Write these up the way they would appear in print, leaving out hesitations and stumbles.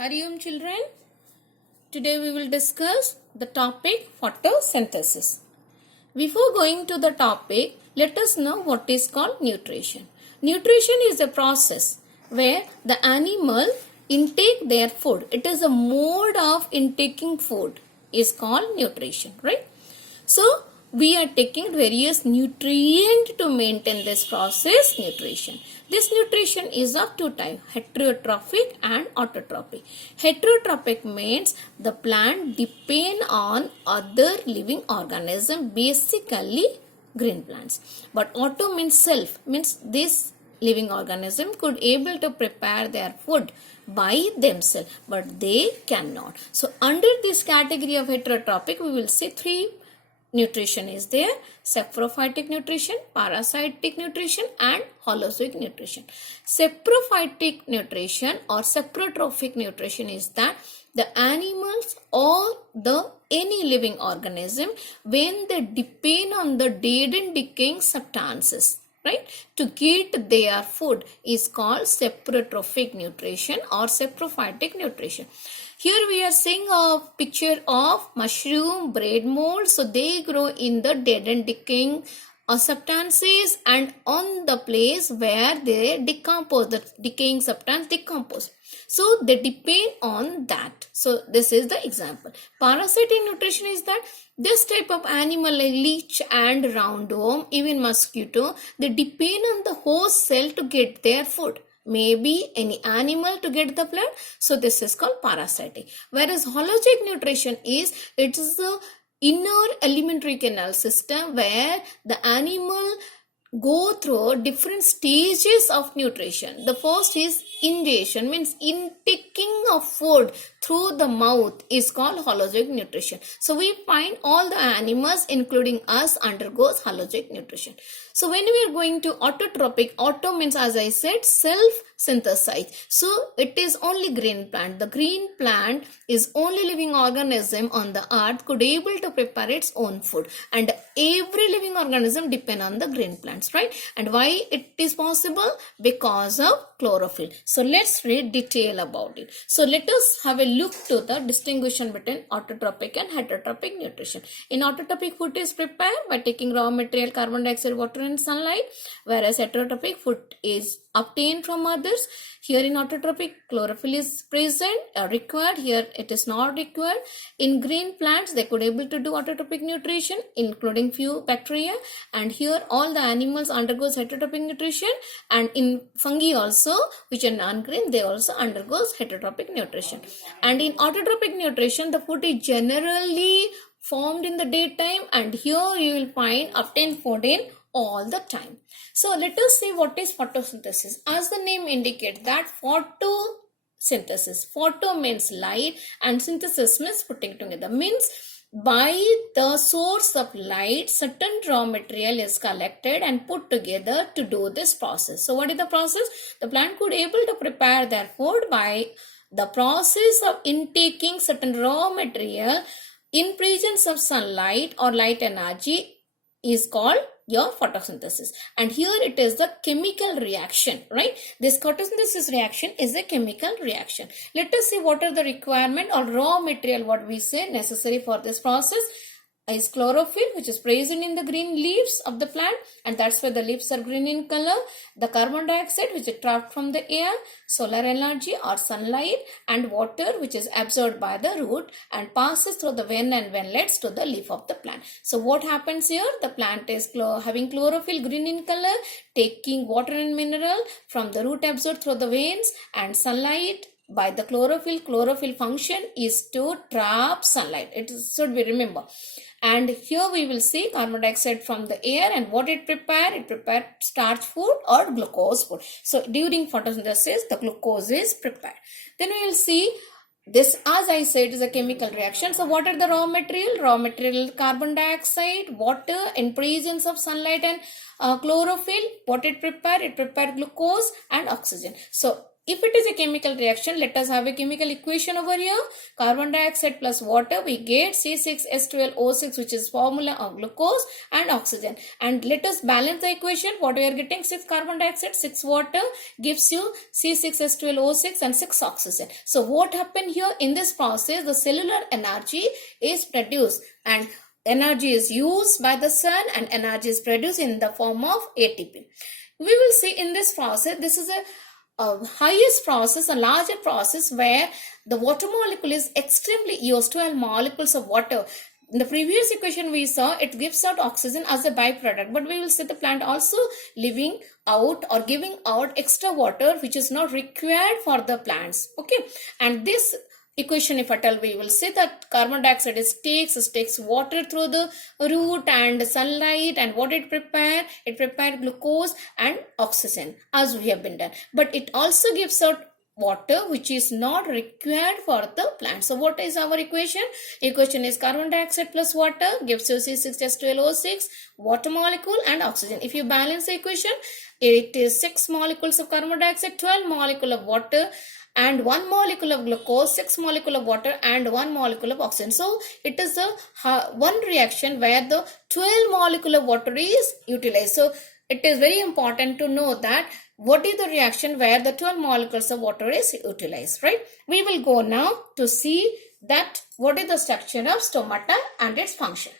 Hari Om children. Today we will discuss the topic photosynthesis. Before going to the topic, let us know what is called nutrition. Nutrition is a process where the animal intake their food. It is a mode of intaking food is called nutrition, right? So we are taking various nutrients to maintain this process, nutrition. This nutrition is of two types, heterotrophic and autotrophic. Heterotrophic means the plant depend on other living organism, basically green plants. But auto means self, means this living organism could able to prepare their food by themselves, but they cannot. So under this category of heterotrophic, we will see three nutrition is there: saprophytic nutrition, parasitic nutrition, and holozoic nutrition. Saprophytic nutrition or saprotrophic nutrition is that the animals or the any living organism, when they depend on the dead and decaying substances, right, to get their food, is called saprotrophic nutrition or saprophytic nutrition. Here we are seeing a picture of mushroom bread mold. So they grow in the dead and decaying substances and on the place where they decompose, the decaying substance decompose. So they depend on that. So this is the example. Parasitic nutrition is that this type of animal like leech and roundworm, even mosquito, they depend on the host cell to get their food. Maybe any animal to get the plant. So this is called parasitic. Whereas holozoic nutrition is, it is the inner alimentary canal system where the animal go through different stages of nutrition. The first is ingestion, means intaking of food through the mouth is called holozoic nutrition. So we find all the animals including us undergoes holozoic nutrition. So when we are going to autotrophic, auto means, as I said, self-synthesized. So it is only green plant. The green plant is only living organism on the earth could able to prepare its own food. And every living organism depend on the green plants, right? And why it is possible? Because of chlorophyll. So let's read detail about it. So let us have a look to the distinction between autotrophic and heterotrophic nutrition. In autotrophic, food is prepared by taking raw material, carbon dioxide, water and sunlight, whereas heterotrophic food is obtained from others. Here in autotrophic, chlorophyll is present, required. Here it is not required. In green plants, they could able to do autotrophic nutrition, including few bacteria. And here all the animals undergoes heterotrophic nutrition. And in fungi also, which are non-green, they also undergoes heterotrophic nutrition. And in autotrophic nutrition, the food is generally formed in the daytime, and here you will find obtained food in all the time. So let us see what is photosynthesis. As the name indicates that photosynthesis, photo means light and synthesis means putting together, means by the source of light certain raw material is collected and put together to do this process. So what is the process? The plant could able to prepare their food by the process of intaking certain raw material in presence of sunlight or light energy is called your photosynthesis. And here it is the chemical reaction, right? This photosynthesis reaction is a chemical reaction. Let us see what are the requirement or raw material, what we say necessary for this process is chlorophyll, which is present in the green leaves of the plant, and that's why the leaves are green in color. The carbon dioxide, which is trapped from the air, solar energy or sunlight, and water, which is absorbed by the root and passes through the vein and ventlets to the leaf of the plant. So what happens here? The plant is having chlorophyll green in color, taking water and mineral from the root absorbed through the veins and sunlight by the chlorophyll. Chlorophyll function is to trap sunlight. It should be remember. And here we will see carbon dioxide from the air, and what it prepare? It prepared starch food or glucose food. So during photosynthesis, the glucose is prepared. Then we will see this, as I said, is a chemical reaction. So what are the raw material? Raw material, carbon dioxide, water in presence of sunlight and chlorophyll. What it prepared? It prepared glucose and oxygen. So If it is a chemical reaction, let us have a chemical equation over here. Carbon dioxide plus water, we get C6H12O6, which is formula of glucose and oxygen. And let us balance the equation. What we are getting, 6 carbon dioxide, 6 water gives you C6H12O6 and 6 oxygen. So what happened here in this process, the cellular energy is produced and energy is used by the sun and energy is produced in the form of ATP. We will see in this process, this is a highest process, a larger process where the water molecule is extremely used, 12 molecules of water. In the previous equation we saw it gives out oxygen as a byproduct, but we will see the plant also living out or giving out extra water which is not required for the plants. Okay, and this equation, if at all, we will see that carbon dioxide takes water through the root and sunlight, and what it prepare glucose and oxygen as we have been done, but it also gives out water which is not required for the plant. So what is our equation? Equation is carbon dioxide plus water gives you C6H12O6, water molecule and oxygen. If you balance the equation, it is 6 molecules of carbon dioxide, 12 molecule of water and 1 molecule of glucose, 6 molecule of water and 1 molecule of oxygen. So it is a one reaction where the 12 molecule of water is utilized. So it is very important to know that what is the reaction where the 12 molecules of water is utilized, right? We will go now to see that what is the structure of stomata and its function.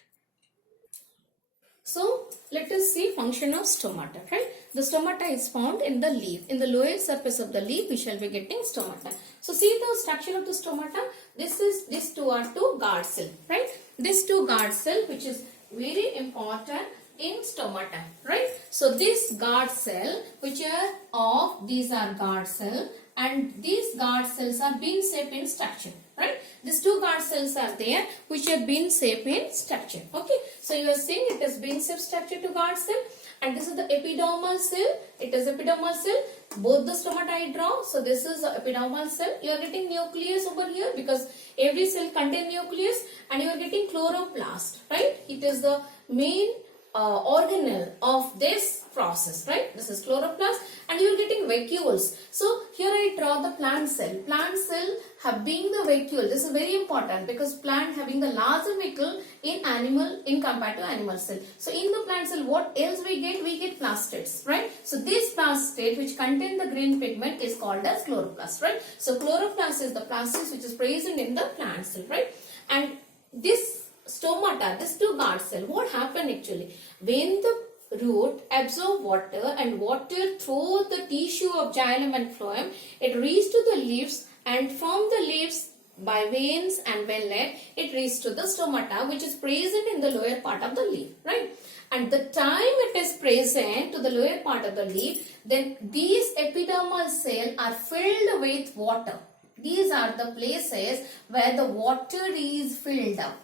So let us see function of stomata, right? The stomata is found in the leaf. In the lower surface of the leaf, we shall be getting stomata. So see the structure of the stomata. These two are two guard cell, right? These two guard cell, which is very important in stomata, right? So this guard cell, which are of these are guard cell, and these guard cells are bean shape in structure, right? These two guard cells are there which are bean shape in structure. Okay, so you are seeing it is bean shape structure to guard cell, and this is the epidermal cell. It is epidermal cell. Both the stomata I draw. So this is the epidermal cell. You are getting nucleus over here because every cell contains nucleus, and you are getting chloroplast, right? It is the main organelle of this process, right? This is chloroplast, and you are getting vacuoles. So here I draw the plant cell. Plant cell have being the vacuole. This is very important because plant having the larger vacuole in animal in compared to animal cell. So in the plant cell, what else we get? We get plastids, right? So this plastid which contain the green pigment is called as chloroplast, right? So chloroplast is the plastid which is present in the plant cell, right? And this stomata, this two guard cell, what happened actually? When the root absorb water and water through the tissue of xylem and phloem, it reaches to the leaves, and from the leaves by veins and veinlet, it reaches to the stomata which is present in the lower part of the leaf, right? And the time it is present to the lower part of the leaf, then these epidermal cells are filled with water. These are the places where the water is filled up.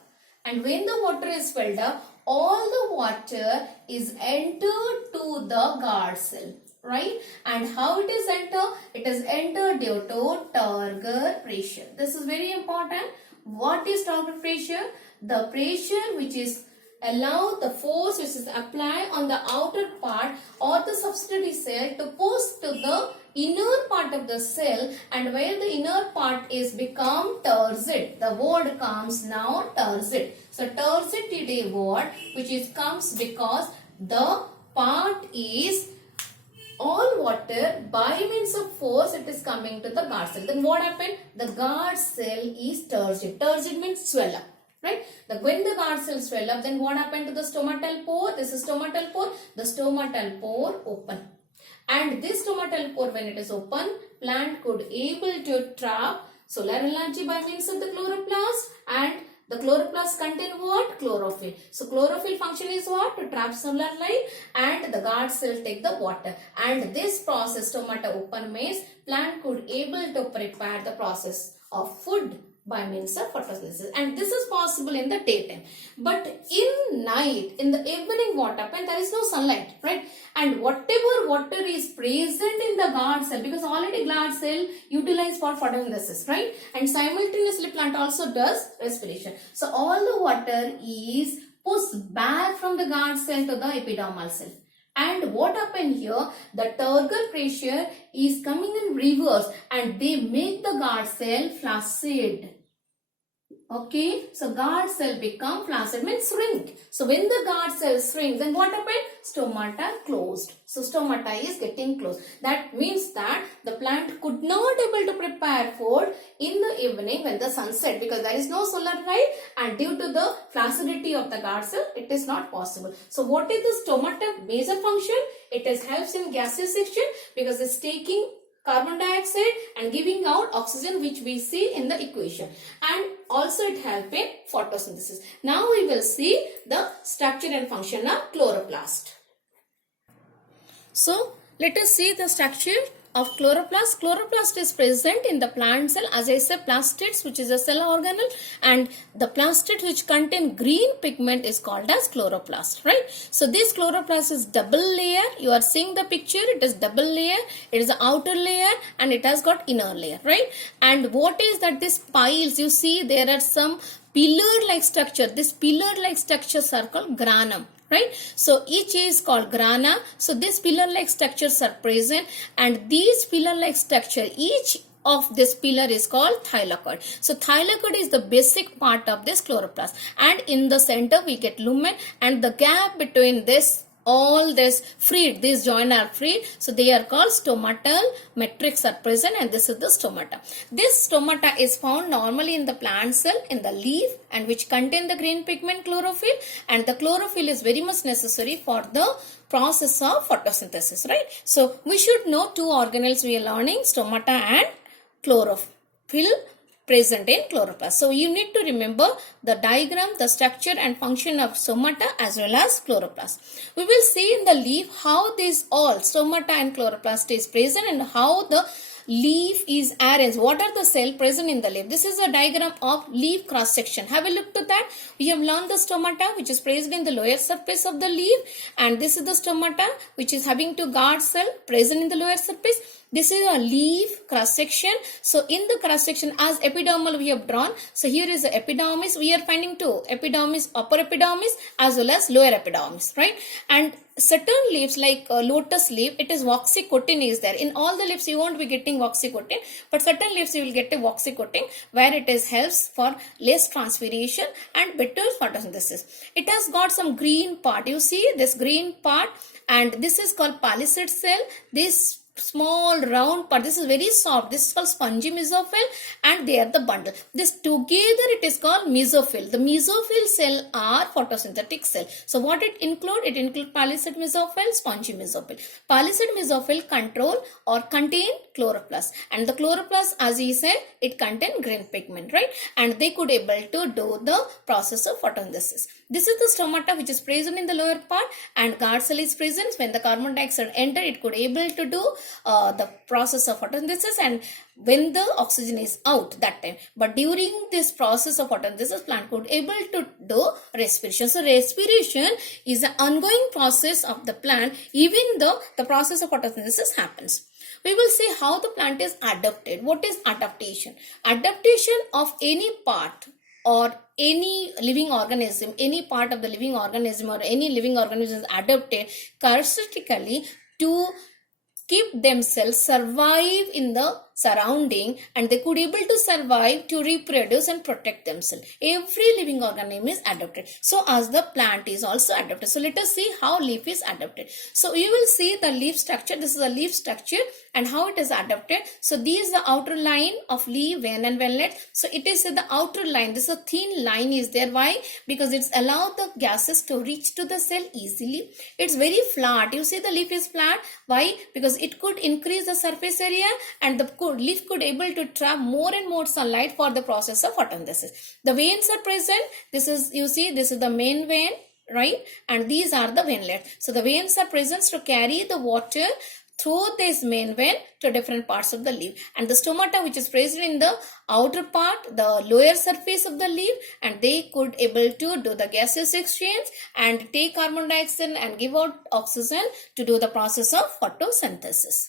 And when the water is filled up, all the water is entered to the guard cell, right? And how it is entered? It is entered due to turgor pressure. This is very important. What is turgor pressure? The pressure which is allow the force which is applied on the outer part or the subsidiary cell to push to the inner part of the cell, and where the inner part is become turgid. The word comes now turgid. So turgid is a word which is comes because the part is all water, by means of force it is coming to the guard cell. Then what happened? The guard cell is turgid. Turgid means swell up, right? When the guard cells swell up, then what happened to the stomatal pore? This is stomatal pore. The stomatal pore open. And this stomatal pore, when it is open, plant could able to trap solar energy by means of the chloroplast, and the chloroplast contain what? Chlorophyll. So chlorophyll function is what? To trap solar light, and the guard cell take the water. And this process, stomata open, means plant could able to prepare the process of food by means of photosynthesis, and this is possible in the daytime. But in night, in the evening, what happens? There is no sunlight, right? And whatever water is present in the guard cell, because already guard cell utilized for photosynthesis, right? And simultaneously plant also does respiration. So all the water is pushed back from the guard cell to the epidermal cell. And what happened here, the turgor pressure is coming in reverse and they make the guard cell flaccid. Okay, so guard cell become flaccid, means shrink. So when the guard cell shrinks, then what happened? Stomata closed. So stomata is getting closed. That means that the plant could not able to prepare food in the evening when the sun set, because there is no solar light, and due to the flaccidity of the guard cell, it is not possible. So what is the stomata major function? It is helps in gaseous section because it's taking carbon dioxide and giving out oxygen, which we see in the equation, and also it helps in photosynthesis. Now we will see the structure and function of chloroplast. So let us see the structure of chloroplast. Chloroplast is present in the plant cell, as I said, plastids, which is a cell organelle, and the plastid which contain green pigment is called as chloroplast, right? So this chloroplast is double layer. You are seeing the picture, it is double layer, it is the outer layer and it has got inner layer, right? And what is that? These piles, you see there are some pillar like structure. This pillar like structures are called granum, right? So each is called grana. So these pillar like structures are present, and these pillar like structure, each of this pillar is called thylakoid. So thylakoid is the basic part of this chloroplast, and in the center we get lumen, and the gap between this all this freed, these joint are freed, so they are called stomatal matrix are present, and this is the stomata. This stomata is found normally in the plant cell, in the leaf, and which contain the green pigment chlorophyll, and the chlorophyll is very much necessary for the process of photosynthesis, right? So we should know two organelles we are learning, stomata and chlorophyll present in chloroplast. So you need to remember the diagram, the structure and function of stomata as well as chloroplast. We will see in the leaf how this all stomata and chloroplast is present and how the leaf is arranged. What are the cells present in the leaf? This is a diagram of leaf cross section. Have a look to that. We have learned the stomata which is present in the lower surface of the leaf, and this is the stomata which is having two guard cell present in the lower surface. This is a leaf cross section. So in the cross section, as epidermal we have drawn. So here is the epidermis. We are finding two, epidermis, upper epidermis as well as lower epidermis, right? And certain leaves like lotus leaf, it is waxy coating is there. In all the leaves you won't be getting waxy coating, but certain leaves you will get a waxy coating where it is helps for less transpiration and better photosynthesis. It has got some green part. You see this green part, and this is called palisade cell. This small round part, this is very soft, this is called spongy mesophyll, and they are the bundle. This together it is called mesophyll. The mesophyll cell are photosynthetic cell. So what it include? It include palisade mesophyll, spongy mesophyll. Palisade mesophyll control or contain chloroplast, and the chloroplast, as he said, it contain green pigment, right? And they could able to do the process of photosynthesis. This is the stomata which is present in the lower part, and guard cell is present. When the carbon dioxide enter, it could able to do the process of photosynthesis, and when the oxygen is out that time. But during this process of photosynthesis, plant could able to do respiration. So respiration is an ongoing process of the plant even though the process of photosynthesis happens. We will see how the plant is adapted. What is adaptation? Adaptation of any part or any living organism, any part of the living organism or any living organism is adapted characteristically to keep themselves survive in the surrounding, and they could able to survive to reproduce and protect themselves. Every living organism is adapted. So as the plant is also adapted. So let us see how leaf is adapted. So you will see the leaf structure. This is a leaf structure and how it is adapted. So this is the outer line of leaf, vein and veinlet. So it is the outer line. This is a thin line is there. Why? Because it's allowed the gases to reach to the cell easily. It's very flat. You see the leaf is flat. Why? Because it could increase the surface area, and the leaf could able to trap more and more sunlight for the process of photosynthesis. The veins are present. This is, you see, this is the main vein, right? And these are the veinlets. So the veins are present to carry the water through this main vein to different parts of the leaf, and the stomata which is present in the outer part, the lower surface of the leaf, and they could able to do the gaseous exchange and take carbon dioxide and give out oxygen to do the process of photosynthesis.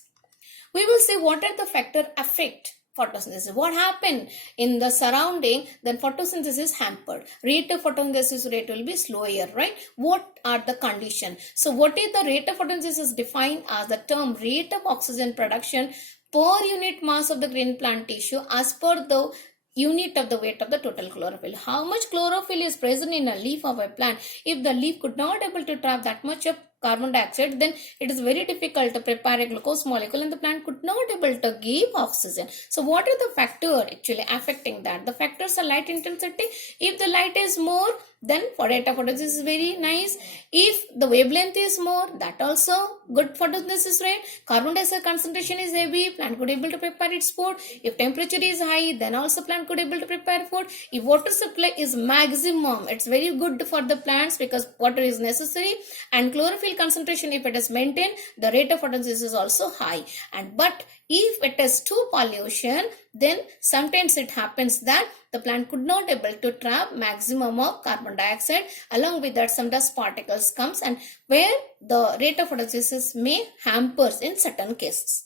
We will see what are the factors affect photosynthesis. What happened in the surrounding, then photosynthesis hampered. Rate of photosynthesis rate will be slower, right? What are the conditions? So what is the rate of photosynthesis defined as the term rate of oxygen production per unit mass of the green plant tissue as per the unit of the weight of the total chlorophyll. How much chlorophyll is present in a leaf of a plant? If the leaf could not able to trap that much of carbon dioxide, then it is very difficult to prepare a glucose molecule and the plant could not able to give oxygen. So what are the factors actually affecting that? The factors are light intensity. If the light is more, then rate of photosynthesis is very nice. If the wavelength is more, that also good photosynthesis rate. Carbon dioxide concentration is heavy, plant could able to prepare its food. If temperature is high, then also plant could able to prepare food. If water supply is maximum, it's very good for the plants because water is necessary, and chlorophyll concentration, if it is maintained, the rate of photosynthesis is also high. And but if it is too pollution, then sometimes it happens that the plant could not able to trap maximum of carbon dioxide. Along with that, some dust particles comes, and where the rate of photosynthesis may hampers in certain cases.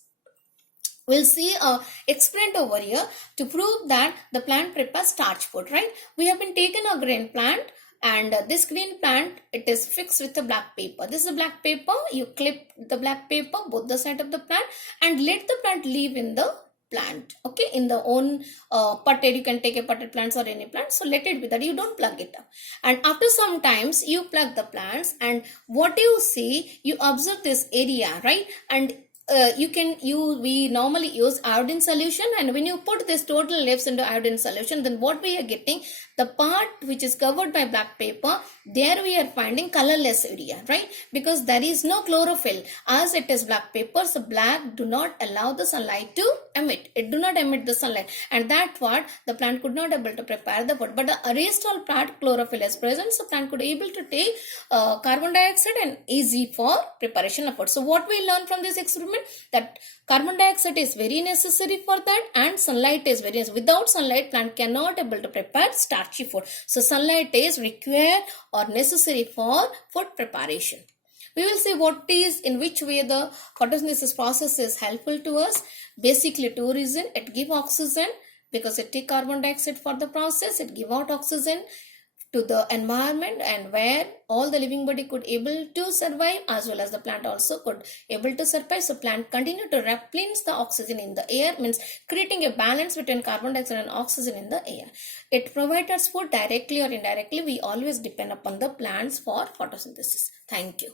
We'll see a experiment over here to prove that the plant prepares starch food, right? We have been taken a green plant, and this green plant, it is fixed with a black paper. This is a black paper. You clip the black paper both the side of the plant and let the plant live in the plant, okay, in the own potted. You can take a potted plants or any plant, so let it be that. You don't plug it up, and after some times you plug the plants, and what you see, you observe this area, right? And we normally use iodine solution, and when you put this total leaves into iodine solution, then what we are getting, the part which is covered by black paper, there we are finding colorless area, right? Because there is no chlorophyll. As it is black paper, so black do not allow the sunlight to emit. It do not emit the sunlight, and that what the plant could not able to prepare the food. But the rest all plant chlorophyll is present, so plant could able to take carbon dioxide and easy for preparation of food. So what we learn from this experiment, that carbon dioxide is very necessary for that, and sunlight is very necessary. Without sunlight, plant cannot able to prepare starchy food. So sunlight is required or necessary for food preparation. We will see what is, in which way the photosynthesis process is helpful to us. Basically two reasons. It give oxygen because it take carbon dioxide for the process. It give out oxygen to the environment, and where all the living body could able to survive, as well as the plant also could able to survive. So plant continue to replenish the oxygen in the air, means creating a balance between carbon dioxide and oxygen in the air. It provides us food directly or indirectly. We always depend upon the plants for photosynthesis. Thank you.